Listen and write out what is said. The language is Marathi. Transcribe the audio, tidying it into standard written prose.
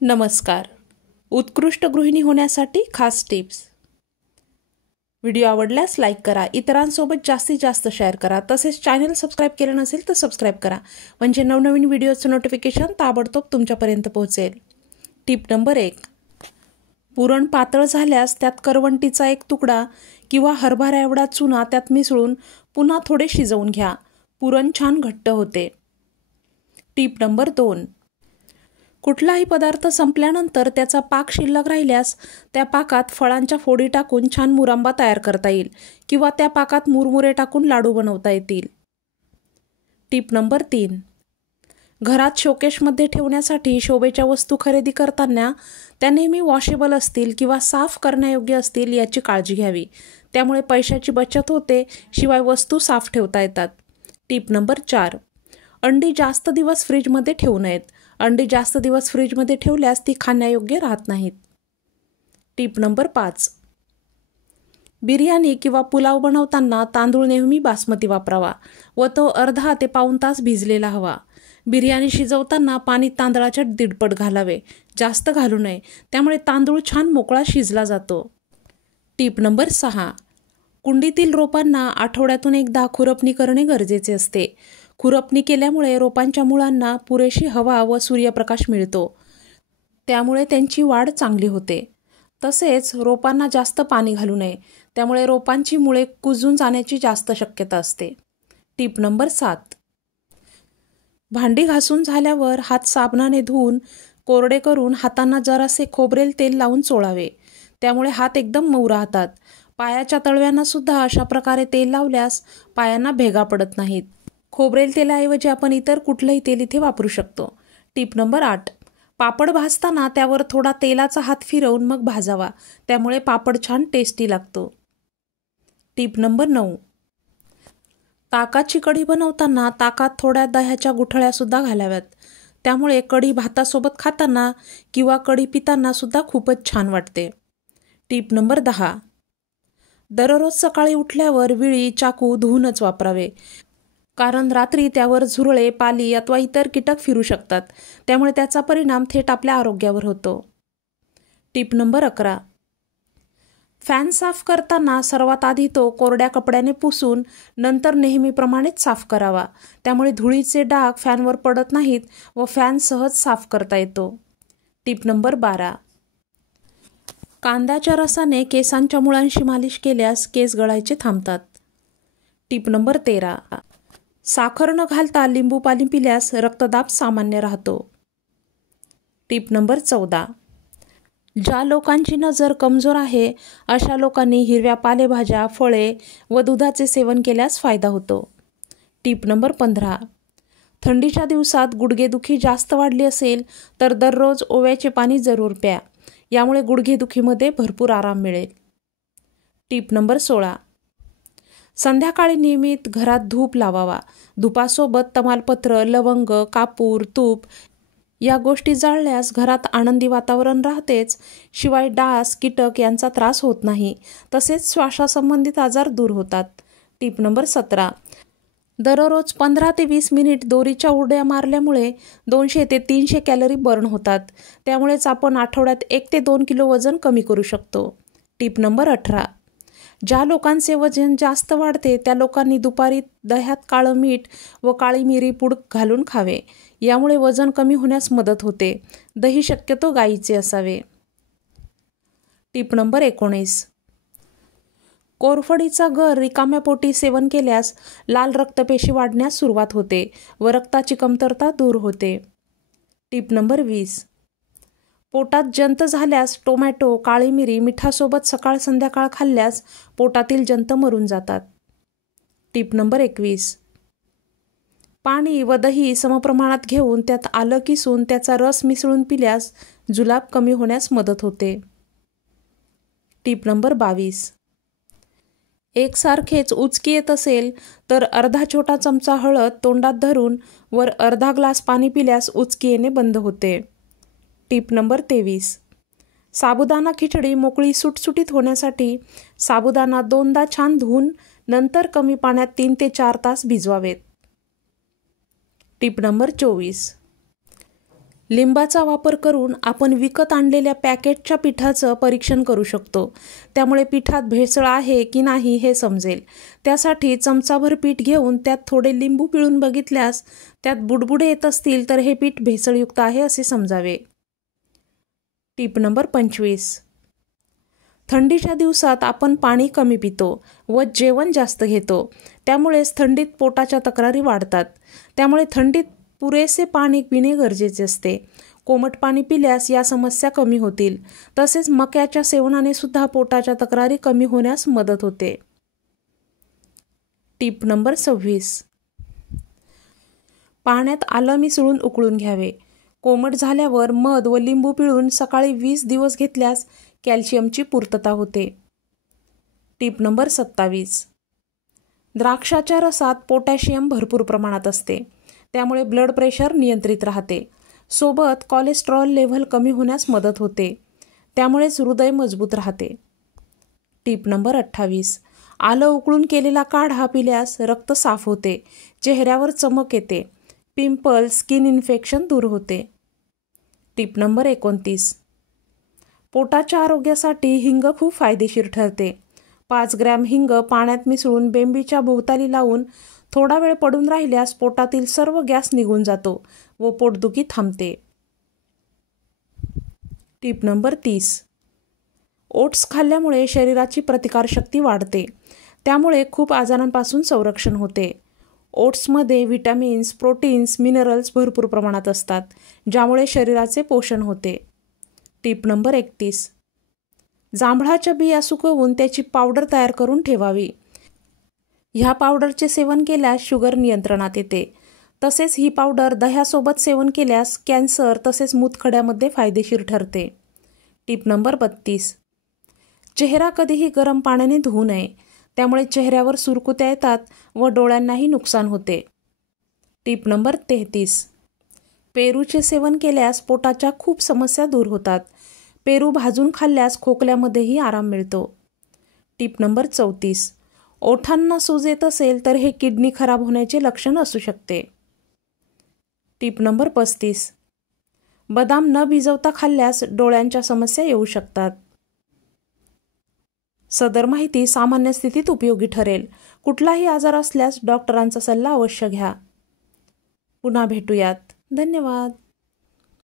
नमस्कार. उत्कृष्ट गृहिणी होण्यासाठी खास टिप्स. व्हिडिओ आवडल्यास लाईक करा, इतरांसोबत जास्तीत जास्त शेअर करा. तसेच चॅनल सबस्क्राईब केले नसेल तर सबस्क्राईब करा, म्हणजे नवनवीन व्हिडिओचं नोटिफिकेशन ताबडतोब तुमच्यापर्यंत पोहोचेल. Tip number 1. पुरण पातळ झाल्यास त्यात करवंटीचा एक तुकडा किंवा हरभरा एवढा चुना त्यात मिसळून पुन्हा थोडे शिजवून घ्या. पुरण छान घट्ट होते. Tip number 2. कुठलाही पदार्थ संपल्यानंतर त्याचा पाक शिल्लक राहिल्यास त्या पाकात फळांच्या फोडी टाकून छान मुरांबा तयार करता येईल किंवा त्या पाकात मुरमुरे टाकून लाडू बनवता येतील. Tip number 3. घरात शोकेशमध्ये ठेवण्यासाठी शोभेच्या वस्तू खरेदी करताना त्या नेहमी वॉशेबल असतील किंवा साफ करण्यायोग्य असतील याची काळजी घ्यावी. त्यामुळे पैशाची बचत होते, शिवाय वस्तू साफ ठेवता येतात. Tip number 4. अंडी जास्त दिवस फ्रीजमध्ये ठेवू नयेत. अंडी जास्त दिवस फ्रीजमध्ये ठेवल्यास ती खाण्यायोग्य राहत नाहीत. Tip number 5. बिर्याणी किंवा पुलाव बनवताना तांदूळ नेहमी बासमती वापरावा व तो अर्धा ते पाऊण तास भिजलेला हवा. बिर्याणी शिजवताना पाणी तांदळाच्या दीडपट घालावे, जास्त घालू नये, त्यामुळे तांदूळ छान मोकळा शिजला जातो. Tip number 6. कुंडीतील रोपांना आठवड्यातून एकदा खुरपणी करणे गरजेचे असते. खुरपणी केल्यामुळे रोपांच्या मुळांना पुरेशी हवा व सूर्यप्रकाश मिळतो, त्यामुळे त्यांची वाढ चांगली होते. तसेच रोपांना जास्त पाणी घालू नये, त्यामुळे रोपांची मुळे कुजून जाण्याची जास्त शक्यता असते. Tip number 7. भांडी घासून झाल्यावर हात साबणाने धुवून कोरडे करून हातांना जरासे खोबरेल तेल लावून चोळावे, त्यामुळे हात एकदम मऊ राहतात. पायाच्या तळव्यांना सुद्धा अशा प्रकारे तेल लावल्यास पायांना भेगा पडत नाहीत. खोबरेल तेलाऐवजी आपण इतर कुठलंही तेल इथे वापरू शकतो. Tip number 8. पापड भाजताना त्यावर थोडा तेलाचा हात फिरवून मग भाजावा, त्यामुळे पापड छान टेस्टी लागतो. Tip number 9. ताकाची कढी बनवताना ताकात थोड्या दह्याच्या गुठळ्या सुद्धा घालाव्यात, त्यामुळे कढी भातासोबत खाताना किंवा कढी पिताना सुद्धा खूपच छान वाटते. Tip number 10. दररोज सकाळी उठल्यावर विळी चाकू धुवूनच वापरावे, कारण रात्री त्यावर झुरळे, पाली अथवा इतर कीटक फिरू शकतात, त्यामुळे त्याचा परिणाम थेट आपल्या आरोग्यावर होतो. Tip number 11. फॅन साफ करताना सर्वात आधी तो कोरड्या कपड्याने पुसून नंतर नेहमीप्रमाणेच साफ करावा, त्यामुळे धुळीचे डाग फॅनवर पडत नाहीत व फॅन सहज साफ करता येतो. Tip number 12. कांद्याच्या रसाने केसांच्या मुळांशी मालिश केल्यास केस गळायचे थांबतात. Tip number 13. साखर न घालता लिंबू पाणी पिल्यास रक्तदाब सामान्य राहतो. Tip number 14. ज्या लोकांची नजर कमजोर आहे अशा लोकांनी हिरव्या पालेभाज्या, फळे व दुधाचे सेवन केल्यास फायदा होतो. Tip number 15. थंडीच्या दिवसात गुडघेदुखी जास्त वाढली असेल तर दररोज ओव्याचे पाणी जरूर प्या, यामुळे गुडघेदुखीमध्ये भरपूर आराम मिळेल. Tip number 16. संध्याकाळी नियमित घरात धूप लावावा. धुपासोबत तमालपत्र, लवंग, कापूर, तूप या गोष्टी जाळल्यास घरात आनंदी वातावरण राहतेच, शिवाय डास, कीटक यांचा त्रास होत नाही. तसेच श्वासासंबंधित आजार दूर होतात. Tip number 17. दररोज 15 ते 20 मिनिट दोरीच्या उड्या मारल्यामुळे 200 ते 300 कॅलरी बर्न होतात, त्यामुळेच आपण आठवड्यात 1 ते 2 किलो वजन कमी करू शकतो. Tip number 18. ज्या लोकांचे वजन जास्त वाढते त्या लोकांनी दुपारी दह्यात काळं मीठ व काळी मिरी पूड घालून खावे, यामुळे वजन कमी होण्यास मदत होते. दही शक्यतो गाईचे असावे. Tip number 19. कोरफडीचा गर रिकाम्या पोटी सेवन केल्यास लाल रक्तपेशी वाढण्यास सुरुवात होते व रक्ताची कमतरता दूर होते. Tip number 20. पोटात जंत झाल्यास टोमॅटो, काळी मिरी मिठासोबत सकाळ संध्याकाळ खाल्ल्यास पोटातील जंत मरून जातात. Tip number 21. पाणी व दही समप्रमाणात घेऊन त्यात आलं किसून त्याचा रस मिसळून पिल्यास जुलाब कमी होण्यास मदत होते. Tip number 22. एकसारखेच उचकी येत असेल तर अर्धा छोटा चमचा हळद तोंडात धरून वर अर्धा ग्लास पाणी पिल्यास उचकी येणे बंद होते. Tip number 23. साबुदाणा खिचडी मोकळी सुटसुटीत होण्यासाठी साबुदाणा 2दा छान धुवून नंतर कमी पाण्यात 3 ते 4 तास भिजवावेत. Tip number 24. लिंबाचा वापर करून आपण विकत आणलेल्या पॅकेटच्या पिठाचं परीक्षण करू शकतो. त्यामुळे पिठात भेसळ आहे की नाही हे समजेल. त्यासाठी चमचाभर पीठ घेऊन त्यात थोडे लिंबू पिळून बघितल्यास त्यात बुडबुडे येत असतील तर हे पीठ भेसळयुक्त आहे असे समजावे. Tip number 25. थंडीच्या दिवसात आपण पाणी कमी पितो व जेवण जास्त घेतो. त्यामुळेच थंडीत पोटाच्या तक्रारी वाढतात. त्यामुळे थंडीत पुरेसे पाणी पिणे गरजेचे असते. कोमट पाणी पिल्यास या समस्या कमी होतील. तसेच मक्याच्या सेवनाने सुद्धा पोटाच्या तक्रारी कमी होण्यास मदत होते. Tip number 26. पाण्यात आलं मिसळून उकळून घ्यावे. कोमट झाल्यावर मध व लिंबू पिळून सकाळी 20 दिवस घेतल्यास कॅल्शियमची पूर्तता होते. Tip number 27. द्राक्षाच्या रसात पोटॅशियम भरपूर प्रमाणात असते. त्यामुळे ब्लड प्रेशर नियंत्रित राहते. सोबत कोलेस्ट्रॉल लेव्हल कमी होण्यास मदत होते. त्यामुळेच हृदय मजबूत राहते. Tip number 28. आलं उकळून केलेला काढा पिल्यास रक्त साफ होते. चेहऱ्यावर चमक येते. पिंपल, स्किन इन्फेक्शन दूर होते. Tip number 29. पोटाच्या आरोग्यासाठी हिंग खूप फायदेशीर ठरते. 5 ग्रॅम हिंग पाण्यात मिसळून बेंबीच्या भोवताली लावून थोडा वेळ पडून राहिल्यास पोटातील सर्व गॅस निघून जातो व पोटदुखी थांबते. Tip number 30. ओट्स खाल्ल्यामुळे शरीराची प्रतिकारशक्ती वाढते. त्यामुळे खूप आजारांपासून संरक्षण होते. ओट्समध्ये व्हिटॅमिन्स, प्रोटीन्स, मिनरल्स भरपूर प्रमाणात असतात, ज्यामुळे शरीराचे पोषण होते. Tip number 31. जांभळाच्या बिया सुकवून त्याची पावडर तयार करून ठेवावी. ह्या पावडरचे सेवन केल्यास शुगर नियंत्रणात येते. तसेच ही पावडर दह्यासोबत सेवन केल्यास कॅन्सर तसेच मूतखड्यामध्ये फायदेशीर ठरते. Tip number 32. चेहरा कधीही गरम पाण्याने धुवू नये. त्यामुळे चेहऱ्यावर सुरकुत्या येतात व डोळ्यांनाही नुकसान होते. Tip number 33. पेरूचे सेवन केल्यास पोटाच्या खूप समस्या दूर होतात. पेरू भाजून खाल्ल्यास खोकल्यामध्येही आराम मिळतो. Tip number 34. ओठांना सूज येत असेल तर हे किडनी खराब होण्याचे लक्षण असू शकते. Tip number 35. बदाम न भिजवता खाल्ल्यास डोळ्यांच्या समस्या येऊ शकतात. सदर माहिती सामान्य स्थितीत उपयोगी ठरेल. कुठलाही आजार असल्यास डॉक्टरांचा सल्ला अवश्य घ्या. पुन्हा भेटूयात. धन्यवाद.